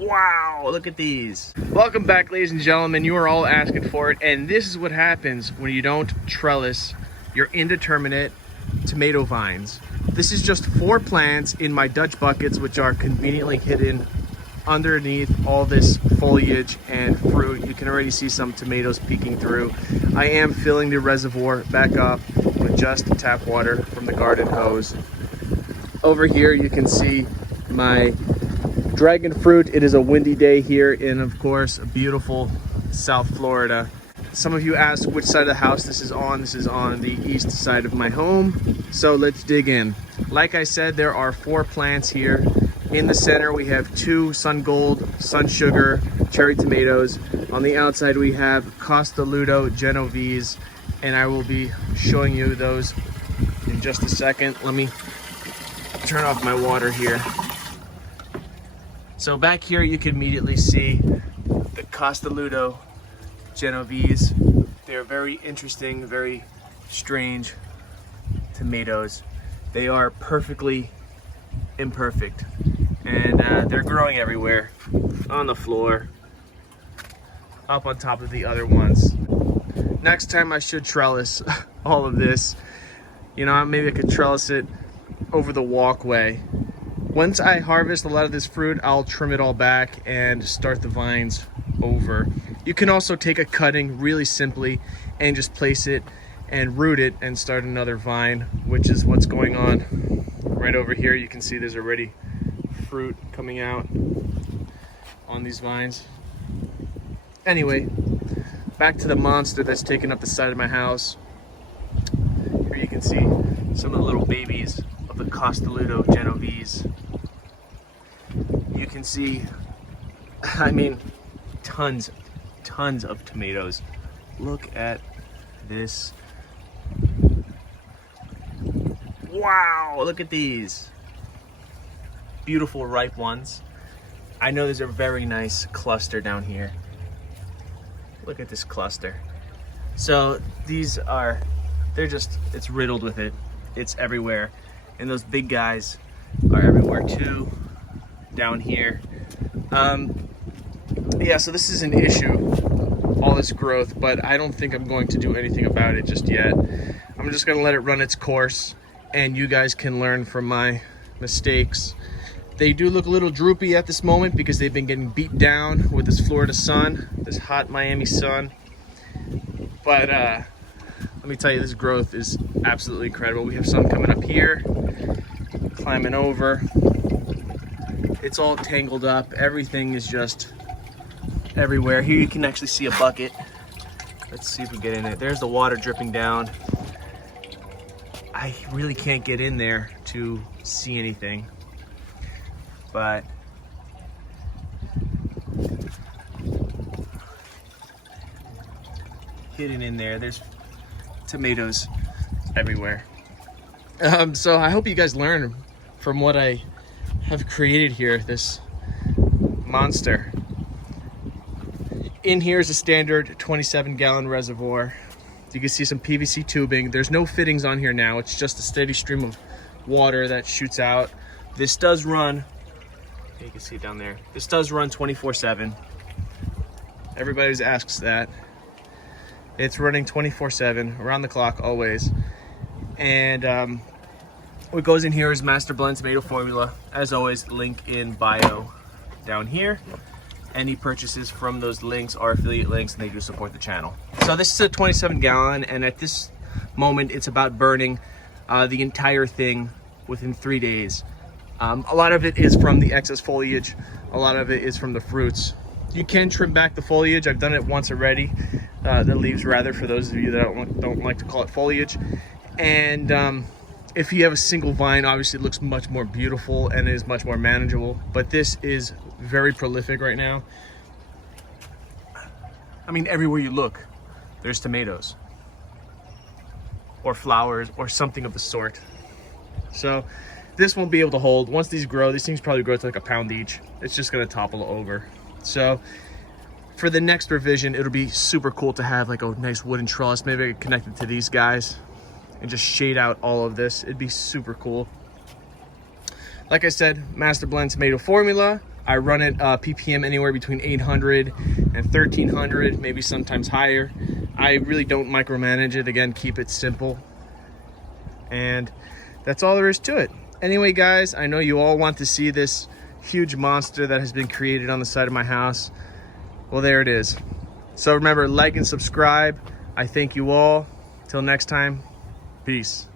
Wow, look at these. Welcome back, ladies and gentlemen. You are all asking for it, and this is what happens when you don't trellis your indeterminate tomato vines. This is just 4 plants in my Dutch buckets, which are conveniently hidden underneath all this foliage and fruit. You can already see some tomatoes peeking through. I am filling the reservoir back up with just tap water from the garden hose. Over here you can see my dragon fruit. It is a windy day here in, of course, beautiful South Florida. Some of you asked which side of the house this is on. This is on the east side of my home. So let's dig in. Like I said, there are 4 plants here. In the center we have 2 Sun Gold, Sun Sugar, cherry tomatoes. On the outside we have Costaludo Genovese, and I will be showing you those in just a second. Let me turn off my water here. So back here you can immediately see the Costaludo Genovese. They're very interesting, very strange tomatoes. They are perfectly imperfect, and they're growing everywhere, on the floor, up on top of the other ones. Next time I should trellis all of this. You know, maybe I could trellis it over the walkway. Once I harvest a lot of this fruit, I'll trim it all back and start the vines over. You can also take a cutting really simply and just place it and root it and start another vine, which is what's going on right over here. You can see there's already fruit coming out on these vines. Anyway, back to the monster that's taking up the side of my house. Here you can see some of the little babies of the Costaludo Genovese. You can see, I mean, tons of tomatoes. Look at this. Wow, look at these. Beautiful ripe ones. I know there's a very nice cluster down here. Look at this cluster. So these are, it's riddled with it. It's everywhere. And those big guys are everywhere too, down here. Yeah, so this is an issue, all this growth, but I don't think I'm going to do anything about it just yet. I'm just gonna let it run its course, and you guys can learn from my mistakes. They do look a little droopy at this moment because they've been getting beat down with this Florida sun, this hot Miami sun. But let me tell you, this growth is absolutely incredible. We have some coming up here, climbing over. It's all tangled up. Everything is just everywhere. Here you can actually see a bucket. Let's see if we get in it. There's the water dripping down. I really can't get in there to see anything, but hidden in there's tomatoes everywhere. So I hope you guys learn from what I have created here, this monster. In here is a standard 27-gallon reservoir. You can see some PVC tubing. There's no fittings on here now. It's just a steady stream of water that shoots out. This does run, you can see it down there. This does run 24/7. Everybody always asks that. It's running 24/7, around the clock, always. And what goes in here is Master Blend Tomato Formula. As always, link in bio down here. Any purchases from those links are affiliate links, and they do support the channel. So this is a 27-gallon, and at this moment it's about burning the entire thing within 3 days. A lot of it is from the excess foliage, a lot of it is from the fruits. You can trim back the foliage. I've done it once already, the leaves rather, for those of you that don't like to call it foliage. And if you have a single vine, obviously it looks much more beautiful and is much more manageable, but this is very prolific right now. I mean, everywhere you look, there's tomatoes or flowers or something of the sort. So this won't be able to hold. Once these grow, these things probably grow to like a pound each. It's just gonna topple over. So for the next revision, it'll be super cool to have like a nice wooden trellis. Maybe I could connect it to these guys and just shade out all of this. It'd be super cool. Like I said, Master Blend Tomato Formula. I run it ppm anywhere between 800 and 1300, maybe sometimes higher. I really don't micromanage it. Again, keep it simple. And that's all there is to it. Anyway, guys, I know you all want to see this huge monster that has been created on the side of my house. Well, there it is. So remember, like and subscribe. I thank you all. Till next time, peace.